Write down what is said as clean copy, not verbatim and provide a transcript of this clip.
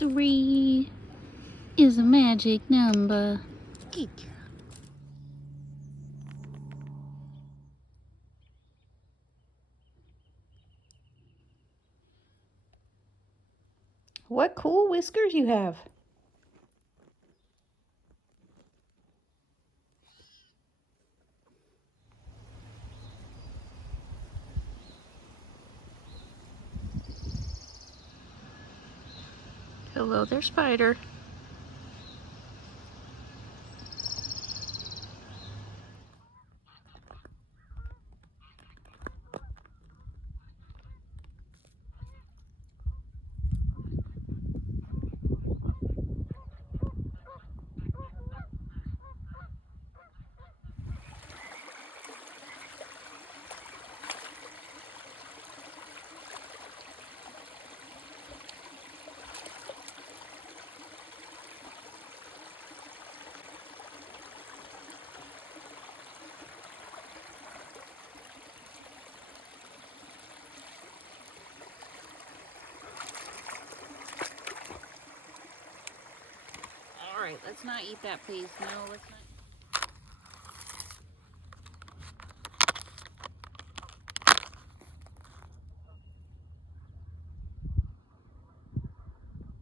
3 is a magic number. Eek. What cool whiskers you have. Hello there, Spider. Alright, let's not eat that, please. No, let's not.